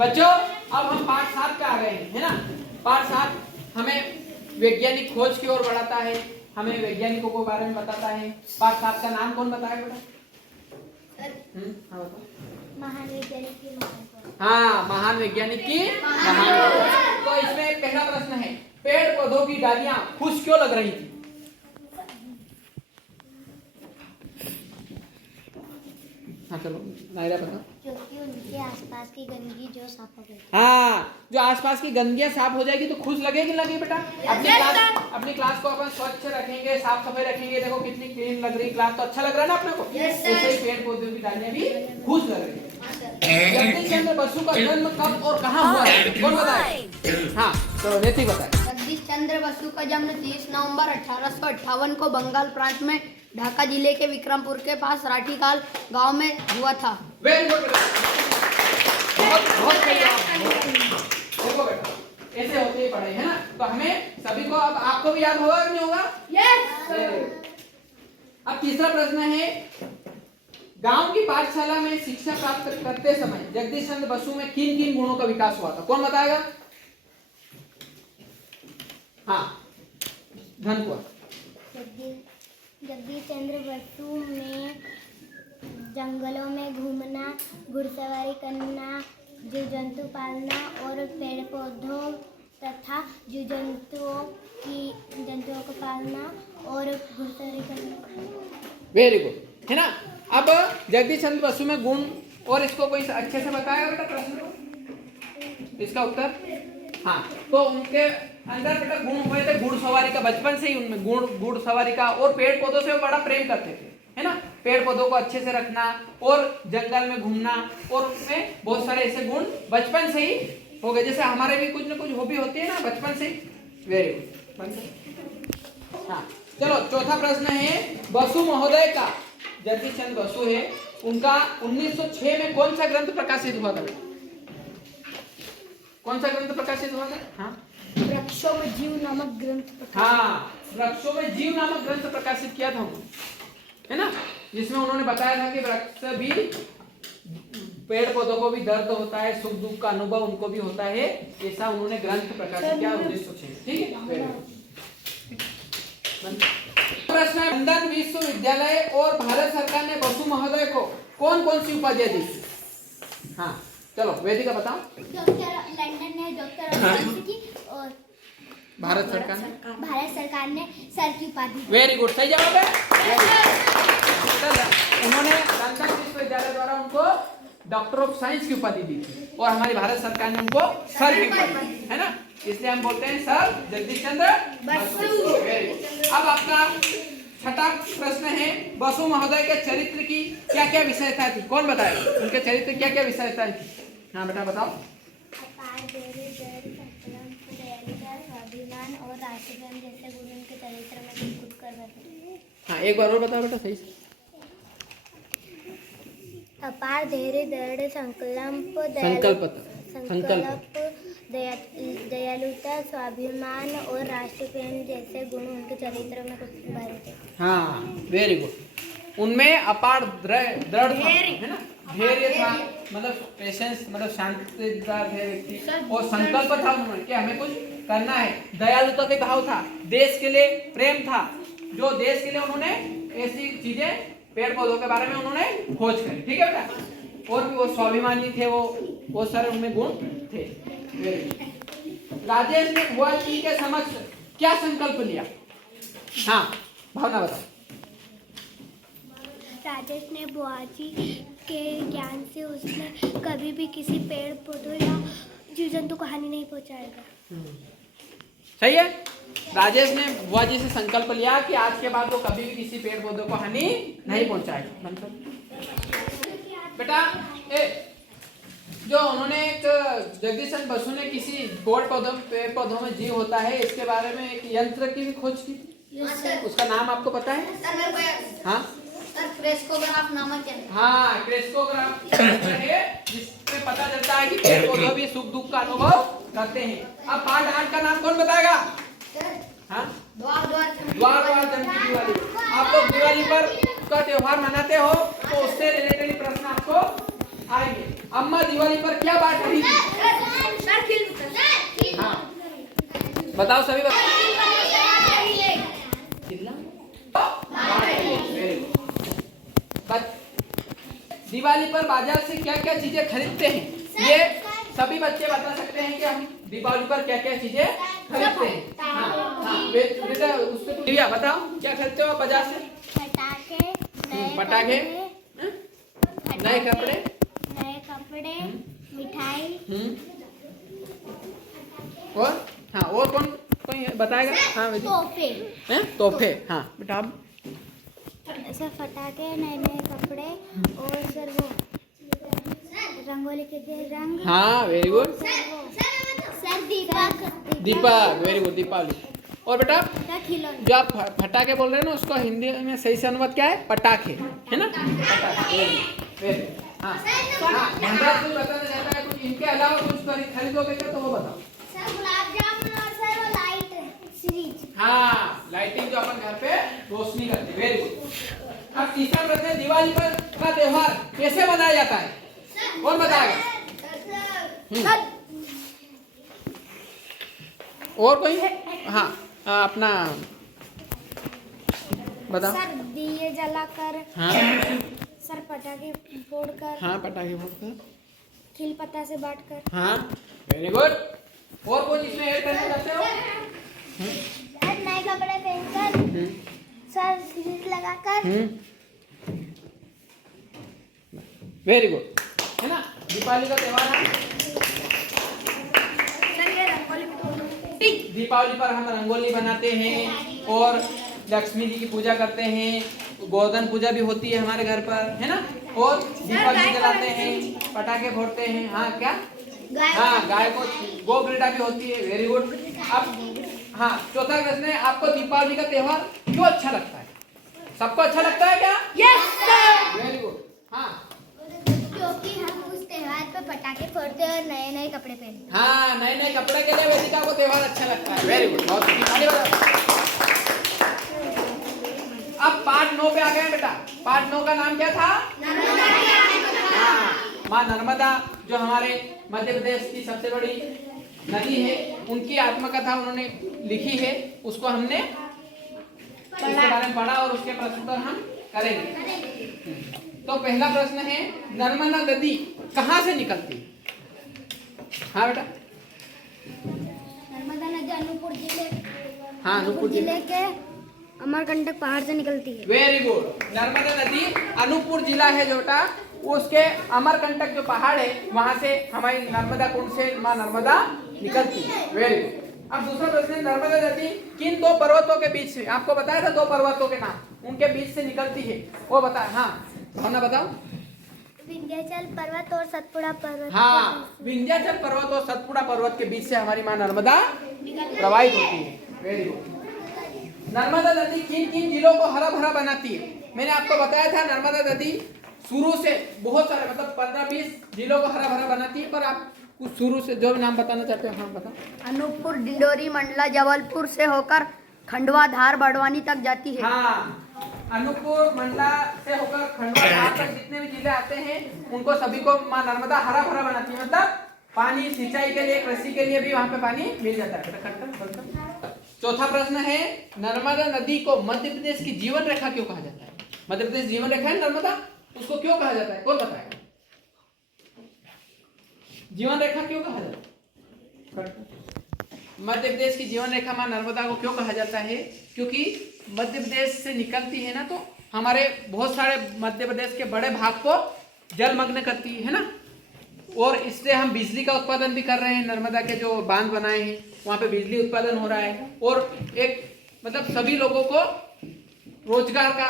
बच्चों अब हम पाठ 7 पे आ गए हैं, है ना। पाठ 7 हमें वैज्ञानिक खोज की ओर बढ़ाता है, हमें वैज्ञानिकों के बारे में बताता है। पाठ 7 का नाम कौन बताएगा बेटा? हाँ बताओ। महान वैज्ञानिक की महान खोज। हाँ, महान वैज्ञानिक की महान खोज। तो इसमें पहला प्रश्न है, पेड़ पौधों की डालियां खुश क्यों लग रही थी? हाँ चलो नायरा बताओ। क्योंकि उनके आसपास की गंदगी जो साफ हो गई। हाँ, जो आसपास की गंदगियां साफ हो जाएगी तो खुश लगेगी लगे बेटा? अपनी क्लास को अपन स्वच्छ रखेंगे, साफ सफाई रखेंगे। देखो कितनी क्लीन लग रही क्लास, तो अच्छा लग रहा है ना अपने को। ऐसे ही पेड़ पौधों की डालियां भी खुश लग रही है। जगदीश चंद्र बसु का जन्म कब और कहाँ हुआ है, कौन बताए? हाँ तो ऋतिक बताए। जगदीश चंद्र बसु का जन्म 30 नवंबर 1858 को बंगाल प्रांत में ढाका जिले के विक्रमपुर के पास राठीकाल गांव में हुआ था। वेरी गुड बेटा, बहुत बहुत देखो बेटा ऐसे होते ही पढ़े है ना। तो हमें सभी को, अब आपको भी याद होगा कि नहीं होगा? यस। अब तीसरा प्रश्न है, गांव की पाठशाला में शिक्षा प्राप्त करते समय जगदीश चंद्र बसु में किन किन गुणों का विकास हुआ था, कौन बताएगा? हाँ धन को। जगदीश चंद्र बसु में जंगलों में घूमना, घुड़सवारी करना, जीव जंतु पालना और पेड़ पौधों तथा जीव जंतुओं को पालना और घुड़सवारी करना। वेरी गुड, है ना। अब जगदीश चंद्र बसु में गुण और इसको कोई अच्छे से बताएगा बेटा प्रश्न को, इसका उत्तर? हाँ, तो उनके अंदर बेटा गुण हुए थे घुड़सवारी का, बचपन से ही उनमें घुड़सवारी का, और पेड़ पौधों से वो बड़ा प्रेम करते थे, है ना। पेड़ पौधों को अच्छे से रखना और जंगल में घूमना, और उसमें बहुत सारे ऐसे गुण बचपन से ही हो गए। जैसे हमारे भी कुछ ना कुछ हॉबी होती है ना बचपन से ही। Very good. हाँ चलो चौथा प्रश्न है, बसु महोदय का, जगदीश चंद्र बसु है, उनका 1906 में कौन सा ग्रंथ प्रकाशित हुआ था? कौन सा ग्रंथ प्रकाशित हुआ था? हाँ, वृक्षों में जीव नामक ग्रंथ। हाँ, वृक्षों में जीव नामक ग्रंथ प्रकाशित किया था उन्होंने, है ना। जिसमें उन्होंने बताया था कि वृक्ष भी, पेड़ पौधों को भी दर्द होता है, सुख दुख का अनुभव उनको भी होता है, ऐसा उन्होंने ग्रंथ प्रकाशित किया 1906। ठीक है। प्रश्न है, लंदन विश्वविद्यालय और भारत सरकार ने बसु महोदय को कौन कौन सी उपाधियां दी? हाँ चलो वेदिका बताओ। लंदन ने डॉक्टर की और भारत सरकार ने सर की उपाधि। वेरी गुड, सही जवाब है। उन्होंने लंदन विश्वविद्यालय द्वारा उनको डॉक्टर ऑफ साइंस की उपाधि दी थी, और हमारी भारत सरकार ने उनको सर की उपाधि, है ना। इसलिए हम बोलते हैं सर जगदीश चंद्र बसु। अब आपका छठा प्रश्न है, बसु महोदय के चरित्र की क्या क्या विशेषता थी, कौन बताएगा? उनके चरित्र क्या क्या विशेषता थी? हाँ बेटा बताओ। स्वाभिमान और राष्ट्रप्रेम जैसे गुण उनके चरित्र में घुट कर बैठे। हाँ एक बार और बताओ बेटा सही से। अपार धैर्य दृढ़ संकल्प दयालुता स्वाभिमान और राष्ट्रप्रेम जैसे गुण उनके चरित्र में भरे थे। हाँ वेरी गुड। उनमें अपार दृढ़ है ना, धैर्य था, मतलब पेशेंस, मतलब शांतिदार थे व्यक्ति, और संकल्प था उन्होंने कि हमें कुछ करना है। दयालुता के भाव था, देश के लिए प्रेम था, जो देश के लिए उन्होंने ऐसी चीजें, पेड़ पौधों के बारे में उन्होंने खोज करी। ठीक है बेटा। और भी वो स्वाभिमानी थे, वो सारे उनमें गुण थे। राजेश ने बुआ जी के समक्ष क्या संकल्प लिया? हाँ भावना बताओ। राजेश ने बुआ जी के ज्ञान से उसने कभी भी किसी पेड़ पौधों या जीव जंतु को हानि नहीं पहुंचाएगा। सही है। राजेश ने बुआ जी से संकल्प लिया कि आज के बाद वो कभी भी किसी पेड़ पौधों को हानि नहीं पहुंचाएगा। बेटा जो उन्होंने एक जगदीश चंद्र बसु ने किसी पेड़ पौधों में जीव होता है, इसके बारे में एक यंत्र की भी खोज की थी। उसका नाम आपको पता है? हाँ क्रेस्कोग्राफ नामक यंत्र। हाँ क्रेस्कोग्राफ है, जिसमें पता चलता है कि पेड़ पौधे भी सुख दुख का अनुभव करते हैं। अब पाठ 8 का नाम कौन बताएगा? हाँ द्वार चमकी दिवाली। आप लोग दिवाली पर का त्योहार मनाते हो, तो उससे रिलेटेड प्रश्न आपको आएंगे। अम्मा दिवाली पर क्या बात रही थी? बताओ सभी दिवाली पर बाजार से क्या क्या चीजें खरीदते हैं, ये सभी बच्चे बता सकते हैं कि हम दीपावली पर क्या क्या चीजें खरीदते हैं। हाँ, बेटा उससे दिया बताओ क्या खरीदते हो बाजार से? पटाखे, नए कपड़े, मिठाई, और हाँ और कौन कोई बताएगा? हाँ तोहफे। हाँ बेटा आप सर फटाके, नए नए कपड़े और सर वो रंगोली के लिए रंग। हाँ वेरी गुड। सर दीपक वेरी गुड, दीपावली। और बेटा खिलौने। जो आप फटाके बोल रहे हैं ना उसको हिंदी में सही से अनुवाद क्या है? पटाखे, है ना? पटाखे वेरी गुड। हाँ हाँ धनराज कुछ बताना चाहता है, कुछ इनके अलावा कुछ खरीदोगे क्या तो वो बताओ। सर गुलाब जामुन और सर वो लाइट सीरीज। हाँ लाइटिंग जो अपन घर पे रोशनी करते हैं, वेरी गुड। अब तीसरा प्रश्न है, दिवाली पर का त्योहार कैसे मनाया जाता है? कौन बताएगा? और कोई? हाँ अपना बताओ। सर दिए जलाकर। हाँ सर पटाखे फोड़कर। हाँ पटाखे फोड़कर। खिल पत्ता से बांटकर। हाँ वेरी गुड। और कुछ इसमें ऐड करना चाहते हो? सर नए कपड़े पहनकर। सर सीरीज लगाकर। वेरी गुड, है ना? दीपावली का त्योहार है। दीपावली पर हम रंगोली बनाते हैं और लक्ष्मी जी की पूजा करते हैं, गोवर्धन पूजा भी होती है हमारे घर पर, है ना? और दीपावली जलाते हैं, पटाखे फोड़ते हैं। हाँ क्या? हाँ गाय को गोवृता भी होती है, वेरी गुड। अब हाँ चौथा प्रश्न है, आपको दीपावली का त्योहार क्यों अच्छा लगता है? सबको अच्छा लगता है क्या? Yes sir. Very good. हाँ क्योंकि हम उस त्योहार पर पटाखे फोड़ते हैं और नए नए कपड़े पहनते हैं। हाँ नए नए कपड़े के लिए वेदिका को त्योहार अच्छा लगता है, वेरी गुड, बहुत अच्छी। आगे बढ़ो। अब पार्ट 9 पे आ गए बेटा। पार्ट 9 का नाम क्या था? हाँ माँ नर्मदा जो हमारे मध्य प्रदेश की सबसे बड़ी नदी है, उनकी आत्मकथा उन्होंने लिखी है, उसको हमने उसके बारे में पढ़ा और उसके प्रश्नोत्तर हम करेंगे। तो पहला प्रश्न है, नर्मदा नदी कहाँ से निकलती है? हाँ बेटा। नर्मदा नदी अनूपपुर जिले। हाँ अनूपपुर जिले के अमरकंटक पहाड़ से निकलती है। Very good. नर्मदा नदी अनूपपुर जिला है जो बेटा, उसके अमरकंटक जो पहाड़ है वहां से हमारी नर्मदा कुंड से माँ नर्मदा निकलती है, वेरी गुड। अब दूसरा प्रश्न है, नर्मदा नदी किन दो पर्वतों के बीच से? आपको बताया था दो पर्वतों के नाम, उनके बीच से निकलती है, वो बताए। हाँ भावना बताओ। विंध्याचल पर्वत और सतपुड़ा पर्वत। हाँ विंध्याचल पर्वत और सतपुड़ा पर्वत के बीच से हमारी माँ नर्मदा प्रवाहित होती है, वेरी गुड। नर्मदा नदी किन किन जिलों को हरा भरा बनाती है? मैंने आपको बताया था नर्मदा नदी शुरू से बहुत सारे मतलब 15-20 जिलों को हरा भरा बनाती है, पर आप कुछ शुरू से जो नाम बताना चाहते हो। हाँ बताओ। अनूपपुर, डिंडोरी, मंडला, जबलपुर से होकर खंडवा, धार, बड़वानी तक जाती है। हाँ अनूपपुर, मंडला से होकर खंडवा, धार तक जितने भी जिले आते हैं उनको सभी को माँ नर्मदा हरा भरा बनाती है, मतलब पानी सिंचाई के लिए, कृषि के लिए भी वहाँ पे पानी मिल जाता है। चौथा प्रश्न है, नर्मदा नदी को मध्य प्रदेश की जीवन रेखा क्यों कहा जाता है? मध्य प्रदेश जीवन रेखा है नर्मदा, उसको क्यों कहा जाता है? कौन बताएगा? जीवन रेखा क्यों कहा जाता है? मध्य प्रदेश की जीवन रेखा मां नर्मदा को क्यों कहा जाता है? क्योंकि मध्य प्रदेश से निकलती है ना, तो हमारे बहुत सारे मध्य प्रदेश के बड़े भाग को जलमग्न करती है ना, और इससे हम बिजली का उत्पादन भी कर रहे हैं। नर्मदा के जो बांध बनाए हैं वहाँ पे बिजली उत्पादन हो रहा है, और एक मतलब सभी लोगों को रोजगार का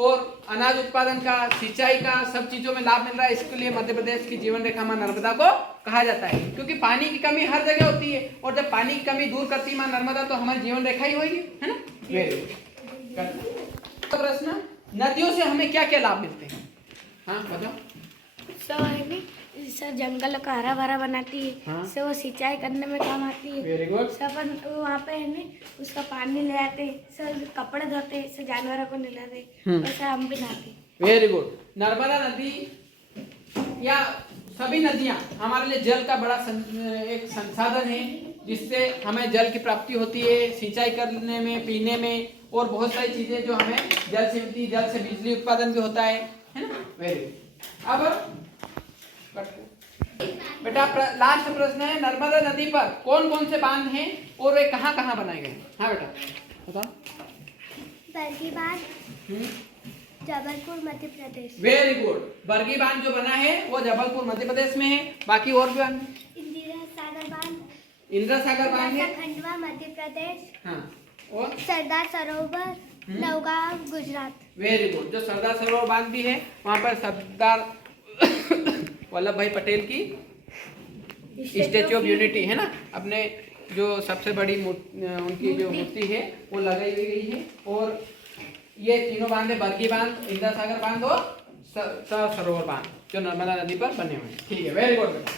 और अनाज उत्पादन का, सिंचाई का, सब चीजों में लाभ मिल रहा है। इसके लिए मध्य प्रदेश की जीवन रेखा मां नर्मदा को कहा जाता है, क्योंकि पानी की कमी हर जगह होती है, और जब पानी की कमी दूर करती है मां नर्मदा तो हमारी जीवन रेखा ही होगी, है ना। Very good. प्रश्न, नदियों से हमें क्या क्या लाभ मिलते हैं? हाँ बताओ। सर जंगल का हरा भरा बनाती है। हाँ? सर वो सिंचाई करने में काम आती है। Very good. सर अपन वहाँ पे है उसका पानी ले आते हैं, सर कपड़े धोते हैं, सर जानवरों को नहलाते हैं, और सर हम भी नहाते हैं। Very good. नर्मदा नदी या सभी नदियां हमारे लिए जल का बड़ा एक संसाधन है, जिससे हमें जल की प्राप्ति होती है, सिंचाई करने में, पीने में, और बहुत सारी चीजें जो हमें जल से मिलती है। जल से बिजली उत्पादन भी होता है ना। Very good. अब बेटा लास्ट प्रश्न है, नर्मदा नदी पर कौन कौन से बांध हैं और वे कहाँ कहाँ बनाए गए? हाँ बेटा बताओ। बरगी बांध, जबलपुर मध्य प्रदेश। Very good. बरगी बांध जो बना है वो जबलपुर मध्य प्रदेश में है। बाकी और भी बांध? इंदिरा सागर बांध, इंदिरा सागर बांध है, खंडवा मध्य प्रदेश। हाँ, और सरदार सरोवर नौगांव गुजरात। Very good. जो सरदार सरोवर बांध भी है वहाँ पर सरदार वल्लभ भाई पटेल की स्टेच्यू ऑफ यूनिटी है ना, अपने जो सबसे बड़ी उनकी जो मूर्ति है वो लगाई गई है। और ये तीनों बांध है, बरगी बांध, इंदिरा सागर बांध और सरदार सरोवर बांध, जो नर्मदा नदी पर बने हुए हैं। ठीक है, वेरी गुड बेटा।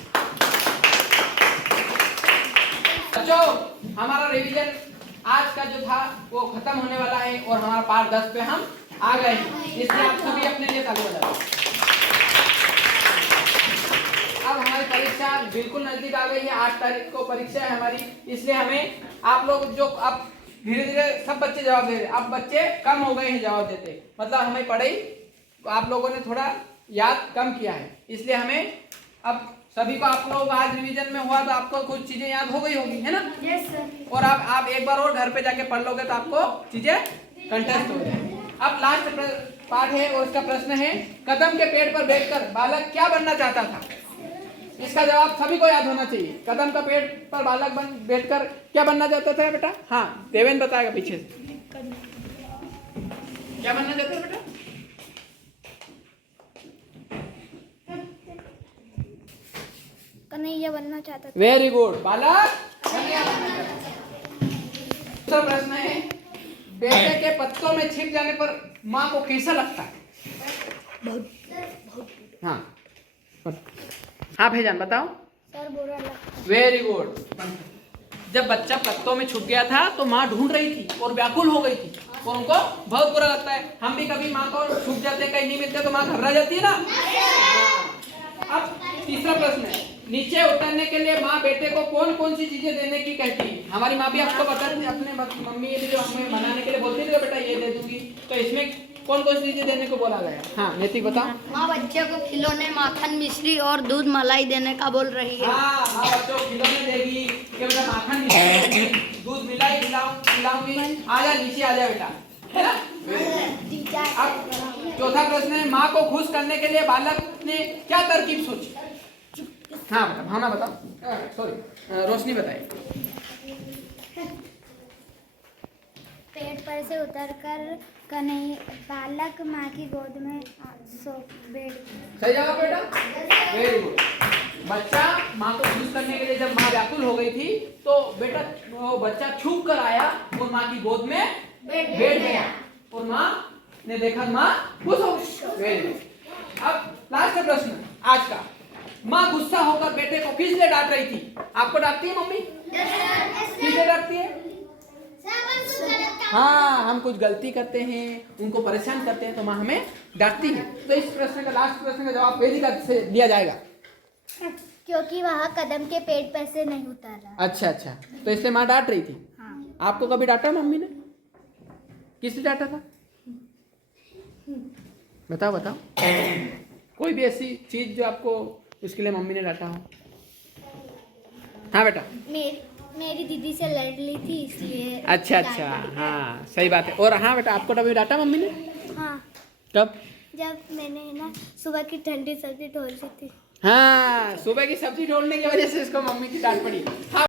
बच्चों हमारा रिवीजन आज का जो था वो खत्म होने वाला है और हमारा पार्ट 10 पे हम आ गए हैं, इसलिए आप सभी अपने लिए ताली बजाओ। अब हमारी परीक्षा बिल्कुल नजदीक आ गई है, 8 तारीख को परीक्षा है हमारी, इसलिए हमें आप लोग जो अब धीरे धीरे सब बच्चे जवाब दे रहे हैं, अब बच्चे कम हो गए हैं जवाब देते, मतलब हमें पढ़ाई आप लोगों ने थोड़ा याद कम किया है, इसलिए हमें अब सभी को आप लोग आज रिवीजन में हुआ तो आपको कुछ चीजें याद हो गई होगी, है ना? Yes sir. और आप एक बार और घर पे जाके पढ़ लोगे तो आपको चीजें कंटेस्ट हो जाएंगी। अब लास्ट पार्ट है और इसका प्रश्न है, कदम के पेड़ पर बैठकर बालक क्या बनना चाहता था? इसका जवाब सभी को याद होना चाहिए। कदम का पेड़ पर बालक बैठकर क्या बनना चाहता था बेटा? हाँ, देवेंद्र बताएगा पीछे से। क्या बनना चाहता था बेटा? कन्हैया बनना चाहता था। Very good. बालक कन्हैया बनना चाहता था। दूसरा प्रश्न है, बेटे के पत्तों में छिप जाने पर माँ को कैसा लगता है? हाँ हाँ भाईजान बताओ। सर बुरा लगता। Very good. जब बच्चा पत्तों में छुप गया था तो माँ ढूंढ रही थी और व्याकुल हो गई थी और उनको बहुत बुरा लगता है। हम भी कभी माँ को छुप जाते, कहीं नहीं मिलते तो माँ घबरा जाती है ना। अब तीसरा प्रश्न है, नीचे उतरने के लिए माँ बेटे को कौन कौन सी चीजें देने की कहती है? हमारी माँ भी आपको बताती, अपने मम्मी जो हमें बनाने के लिए बोलती थी बेटा ये दे दूंगी, तो इसमें कौन कौन सी चीजें देने को बोला गया? हाँ नैतिक बताओ। माँ बच्चे को खिलौने, माखन, मिश्री और दूध मलाई देने का बोल रही है। हाँ, माँ बच्चों को खिलौने देगी कि बेटा माखन मिश्री, दूध मिलाई खिलाऊंगी, आजा नीचे आजा बेटा, है ना? अब चौथा प्रश्न है, माँ को खुश करने के लिए बालक ने क्या तरकीब सोची? हाँ बेटा, भावना बताओ, सॉरी रोशनी बताइए। पेड़ पर से उतरकर बालक माँ की गोद में सो बैठ। सही जवाब बेटा, वेरी गुड। बच्चा माँ को खुश करने के लिए जब माँ व्याकुल हो गई थी तो बेटा वो बच्चा छुप कर आया और माँ की गोद में बैठ गया और माँ ने देखा, माँ खुश हो गई। Very good. अब लास्ट प्रश्न आज का, माँ गुस्सा होकर बेटे को किस लिए डांट रही थी? आपको डांटती है मम्मी? किस लिए डांटती है? हाँ, हम कुछ गलती करते हैं, उनको परेशान करते हैं तो माँ हमें डांटती है। तो इस प्रश्न का लास्ट प्रश्न का जवाब वेदिका से दिया जाएगा। क्योंकि वह कदम के पेड़ पर से नहीं उतरा। अच्छा, तो इसलिए माँ डांट रही थी। हाँ। आपको कभी डांटा मम्मी ने? किसने डांटा था? बताओ। कोई भी ऐसी चीज जो आपको उसके लिए मम्मी ने डांटा हो? हाँ बेटा। मेरी दीदी से लड़ ली थी इसलिए। अच्छा, हाँ सही बात है। और हाँ बेटा, आपको कभी डांटा मम्मी ने? हाँ। कब? जब मैंने ना सुबह की ठंडी सब्जी ढोल ली थी। हाँ, सुबह की सब्जी ढोलने की वजह से इसको मम्मी की डांट पड़ी। हाँ।